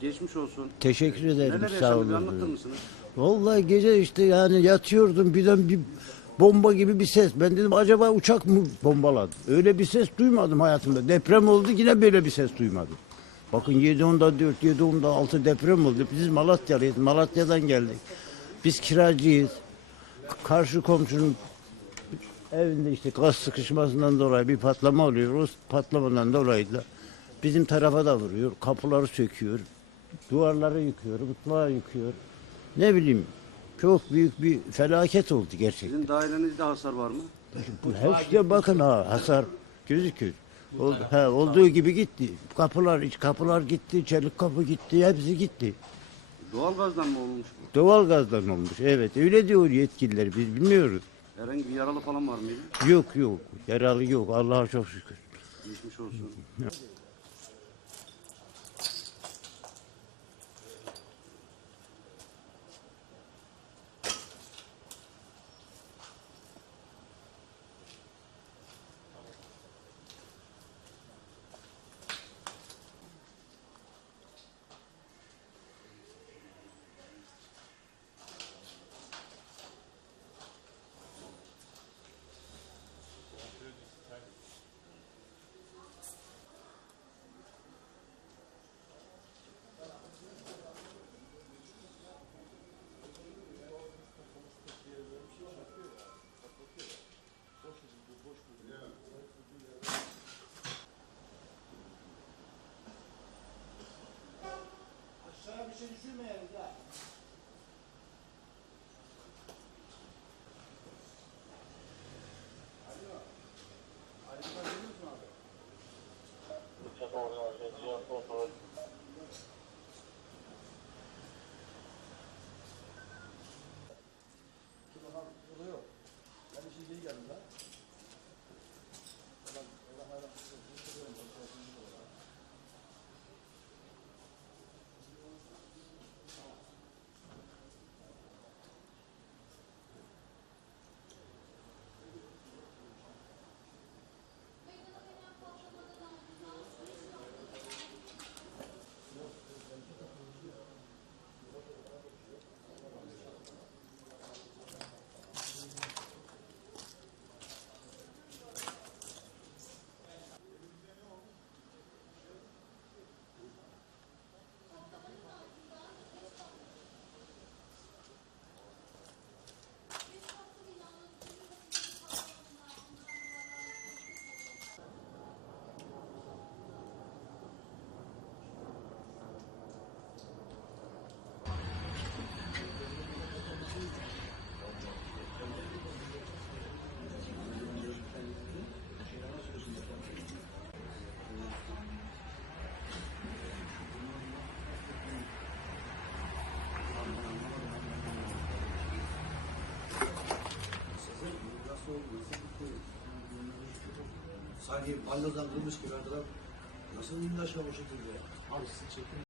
Geçmiş olsun. Teşekkür ederim. Neler Sağ yaşandı bir olun. anlatır mısınız? Vallahi gece işte yani yatıyordum birden bir bomba gibi bir ses. Ben dedim acaba uçak mı bombaladı? Öyle bir ses duymadım hayatımda. Deprem oldu yine böyle bir ses duymadım. Bakın 7.10'da 4, 7.10'da 6 deprem oldu. Biz Malatyalıyız. Malatya'dan geldik. Biz kiracıyız. Karşı komşunun evinde işte gaz sıkışmasından dolayı bir patlama oluyor. O patlamadan dolayı da bizim tarafa da vuruyor. Kapıları söküyor. Duvarları yıkıyor, mutfağı yıkıyor. Ne bileyim çok büyük bir felaket oldu gerçekten. Sizin dairenizde hasar var mı? Hepsine bakın ha hasar gözüküyor. Oldu, he, olduğu gibi gitti. Kapılar, iç kapılar gitti, çelik kapı gitti, hepsi gitti. Doğalgazdan mı olmuş bu? Doğal gazdan olmuş. Evet öyle diyor yetkililer biz bilmiyoruz. Herhangi bir yaralı falan var mıydı? Yok yok yaralı yok Allah'a çok şükür. Geçmiş olsun. Sanki banyodan kırmış gibi arkadan nasıl inlaşma bu şekilde? Abi sizi çekin.